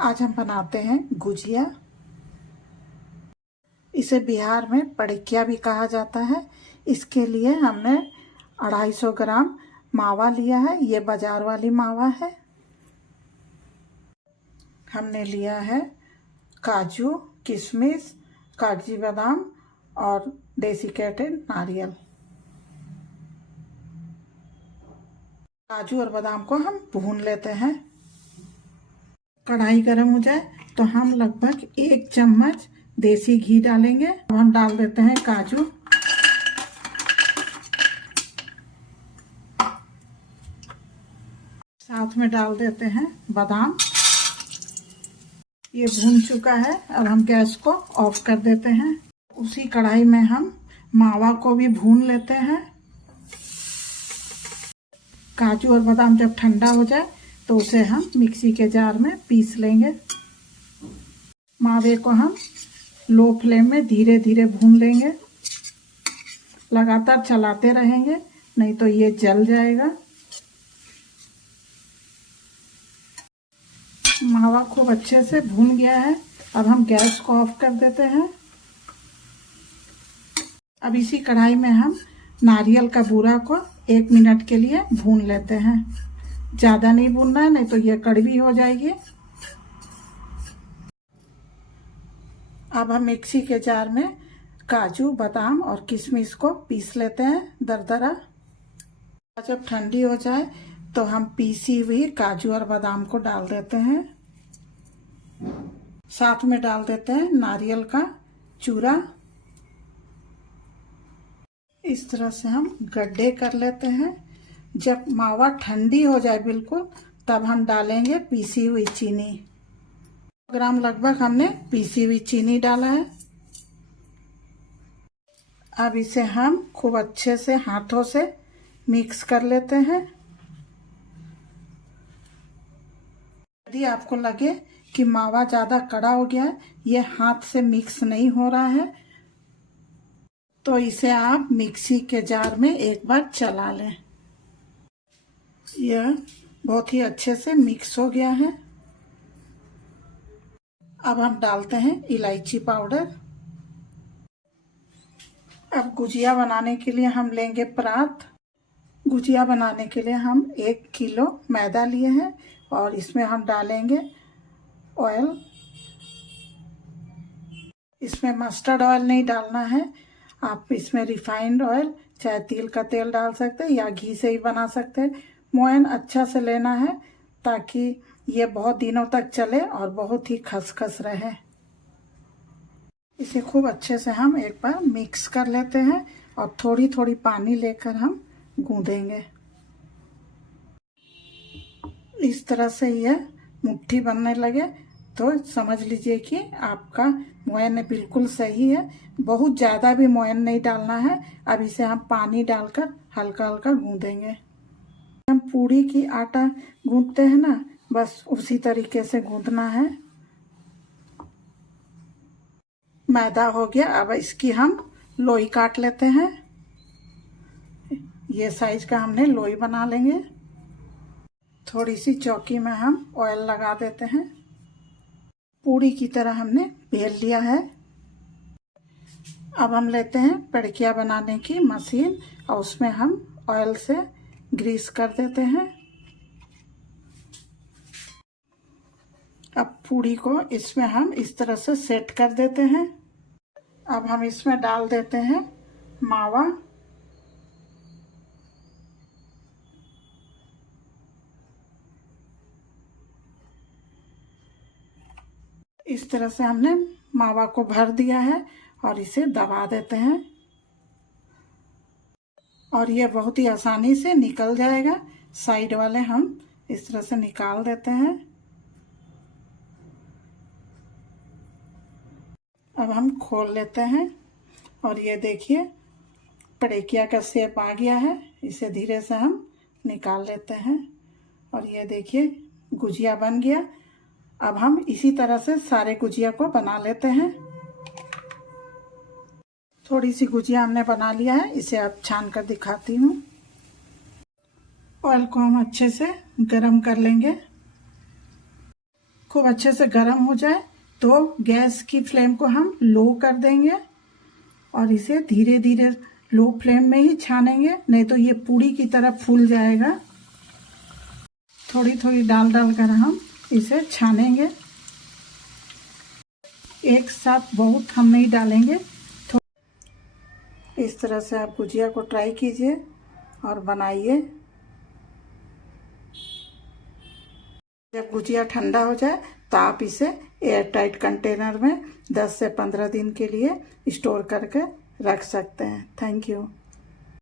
आज हम बनाते हैं गुजिया। इसे बिहार में पड़िकिया भी कहा जाता है। इसके लिए हमने 250 ग्राम मावा लिया है। ये बाजार वाली मावा है। हमने लिया है काजू, किशमिश, कागजी बादाम और डेसिकेटेड नारियल। काजू और बादाम को हम भून लेते हैं। कढ़ाई गर्म हो जाए तो हम लगभग 1 चम्मच देसी घी डालेंगे। अब हम डाल देते हैं काजू, साथ में डाल देते हैं बादाम। ये भून चुका है। अब हम गैस को ऑफ कर देते हैं। उसी कढ़ाई में हम मावा को भी भून लेते हैं। काजू और बादाम जब ठंडा हो जाए तो उसे हम मिक्सी के जार में पीस लेंगे। मावे को हम लो फ्लेम में धीरे धीरे भून लेंगे। लगातार चलाते रहेंगे, नहीं तो ये जल जाएगा। मावा खूब अच्छे से भून गया है। अब हम गैस को ऑफ कर देते हैं। अब इसी कढ़ाई में हम नारियल का बूरा को 1 मिनट के लिए भून लेते हैं। ज़्यादा नहीं भूनना है, नहीं तो ये कड़वी हो जाएगी। अब हम मिक्सी के जार में काजू, बादाम और किशमिश को पीस लेते हैं दरदरा। जब ठंडी हो जाए तो हम पीसी हुई काजू और बादाम को डाल देते हैं। साथ में डाल देते हैं नारियल का चूरा। इस तरह से हम गड्ढे कर लेते हैं। जब मावा ठंडी हो जाए बिल्कुल, तब हम डालेंगे पीसी हुई चीनी। ग्राम लगभग हमने पीसी हुई चीनी डाला है। अब इसे हम खूब अच्छे से हाथों से मिक्स कर लेते हैं। यदि आपको लगे कि मावा ज़्यादा कड़ा हो गया है, ये हाथ से मिक्स नहीं हो रहा है, तो इसे आप मिक्सी के जार में एक बार चला लें। यह बहुत ही अच्छे से मिक्स हो गया है। अब हम डालते हैं इलायची पाउडर। अब गुजिया बनाने के लिए हम लेंगे परात। गुजिया बनाने के लिए हम 1 किलो मैदा लिए हैं और इसमें हम डालेंगे ऑयल। इसमें मस्टर्ड ऑयल नहीं डालना है। आप इसमें रिफाइंड ऑयल, चाहे तिल का तेल डाल सकते हैं या घी से ही बना सकते हैं। मोयन अच्छा से लेना है ताकि ये बहुत दिनों तक चले और बहुत ही खसखस रहे। इसे खूब अच्छे से हम एक बार मिक्स कर लेते हैं और थोड़ी थोड़ी पानी लेकर हम गूंदेंगे। इस तरह से यह मुट्ठी बनने लगे तो समझ लीजिए कि आपका मोयन बिल्कुल सही है। बहुत ज़्यादा भी मोयन नहीं डालना है। अब इसे हम पानी डालकर हल्का हल्का गूंदेंगे। हम पूड़ी की आटा गूंदते हैं ना, बस उसी तरीके से गूंदना है। मैदा हो गया। अब इसकी हम लोई काट लेते हैं। ये साइज का हमने लोई बना लेंगे। थोड़ी सी चौकी में हम ऑयल लगा देते हैं। पूड़ी की तरह हमने बेल लिया है। अब हम लेते हैं पड़िकिया बनाने की मशीन और उसमें हम ऑयल से ग्रीस कर देते हैं। अब पूड़ी को इसमें हम इस तरह से सेट कर देते हैं। अब हम इसमें डाल देते हैं मावा। इस तरह से हमने मावा को भर दिया है और इसे दबा देते हैं और यह बहुत ही आसानी से निकल जाएगा। साइड वाले हम इस तरह से निकाल देते हैं। अब हम खोल लेते हैं और ये देखिए पड़िकिया का शेप आ गया है। इसे धीरे से हम निकाल लेते हैं और ये देखिए गुजिया बन गया। अब हम इसी तरह से सारे गुजिया को बना लेते हैं। थोड़ी सी गुजिया हमने बना लिया है। इसे अब छान कर दिखाती हूँ। ऑयल को हम अच्छे से गरम कर लेंगे। खूब अच्छे से गर्म हो जाए तो गैस की फ्लेम को हम लो कर देंगे और इसे धीरे धीरे लो फ्लेम में ही छानेंगे, नहीं तो ये पूड़ी की तरह फूल जाएगा। थोड़ी थोड़ी डाल डाल कर हम इसे छानेंगे, एक साथ बहुत हम नहीं डालेंगे। इस तरह से आप गुजिया को ट्राई कीजिए और बनाइए। जब गुजिया ठंडा हो जाए तो आप इसे एयर टाइट कंटेनर में 10 से 15 दिन के लिए स्टोर करके रख सकते हैं। Thank you.